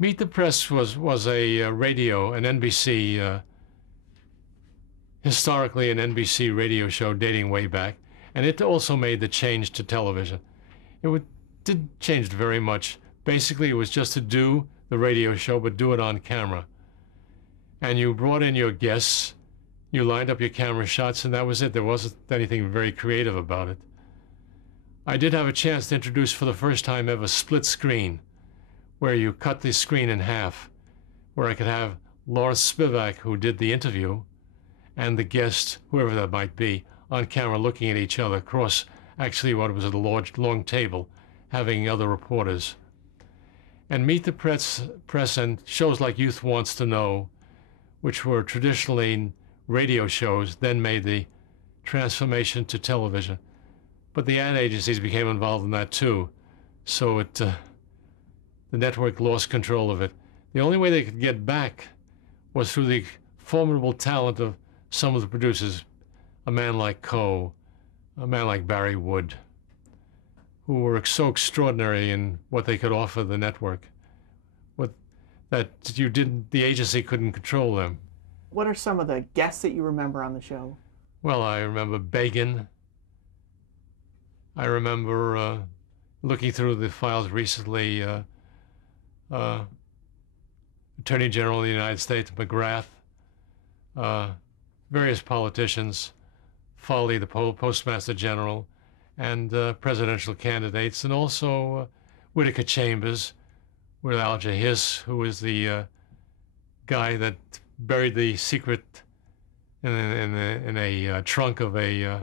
Meet the Press was a radio, an NBC, historically an NBC radio show dating way back, and it also made the change to television. Didn't change very much. Basically, it was just to do the radio show, but do it on camera. And you brought in your guests, you lined up your camera shots, and that was it. There wasn't anything very creative about it. I did have a chance to introduce for the first time ever split screen, where you cut the screen in half, where I could have Lawrence Spivak, who did the interview, and the guest, whoever that might be, on camera looking at each other across actually what was a long table, having other reporters. And Meet the Press and shows like Youth Wants to Know, which were traditionally radio shows, then made the transformation to television. But the ad agencies became involved in that too. So the network lost control of it. The only way they could get back was through the formidable talent of some of the producers, a man like Coe, a man like Barry Wood, who were so extraordinary in what they could offer the network, the agency couldn't control them. What are some of the guests that you remember on the show? Well, I remember Begin. I remember looking through the files recently, Attorney General of the United States, McGrath, various politicians, Foley, the Postmaster General, and presidential candidates, and also Whittaker Chambers with Alger Hiss, who was the guy that buried the secret in a trunk of a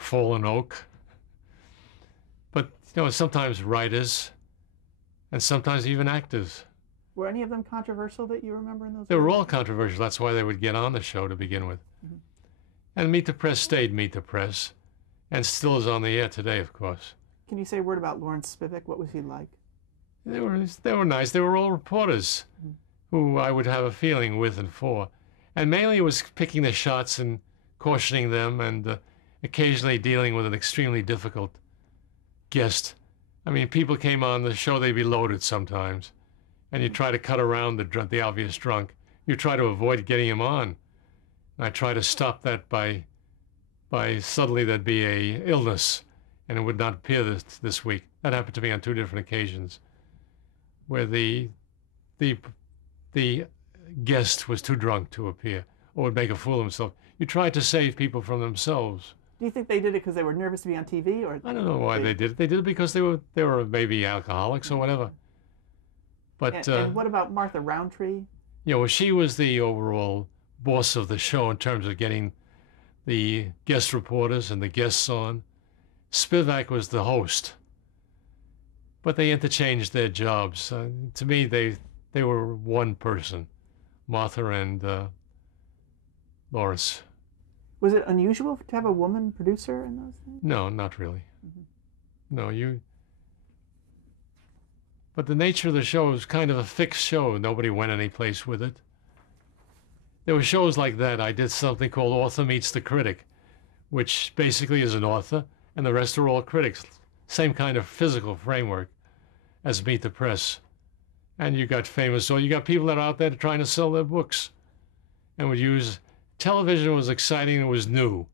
fallen oak. But sometimes writers, and sometimes even actors. Were any of them controversial that you remember in those? They were all controversial. That's why they would get on the show to begin with. Mm-hmm. And Meet the Press stayed Meet the Press, and still is on the air today, of course. Can you say a word about Lawrence Spivak? What was he like? They were nice. They were all reporters who I would have a feeling with and for. And mainly it was picking the shots and cautioning them, and occasionally dealing with an extremely difficult guest. I mean, people came on the show, they'd be loaded sometimes, and you try to cut around the obvious drunk. You try to avoid getting him on. And I try to stop that by suddenly there'd be a illness, and it would not appear this week. That happened to me on 2 different occasions, where the guest was too drunk to appear, or would make a fool of himself. You try to save people from themselves. Do you think they did it because they were nervous to be on TV, or? I don't know why they did it. They did it because they were maybe alcoholics or whatever. But and what about Martha Roundtree? Well, she was the overall boss of the show in terms of getting the guest reporters and the guests on. Spivak was the host, but they interchanged their jobs. To me, they were one person, Martha and Lawrence. Was it unusual to have a woman producer in those things? No, not really. Mm-hmm. No, But the nature of the show was kind of a fixed show. Nobody went any place with it. There were shows like that. I did something called Author Meets the Critic, which basically is an author, and the rest are all critics. Same kind of physical framework as Meet the Press. And you got you got people that are out there trying to sell their books, and would use television. Was exciting. It was new.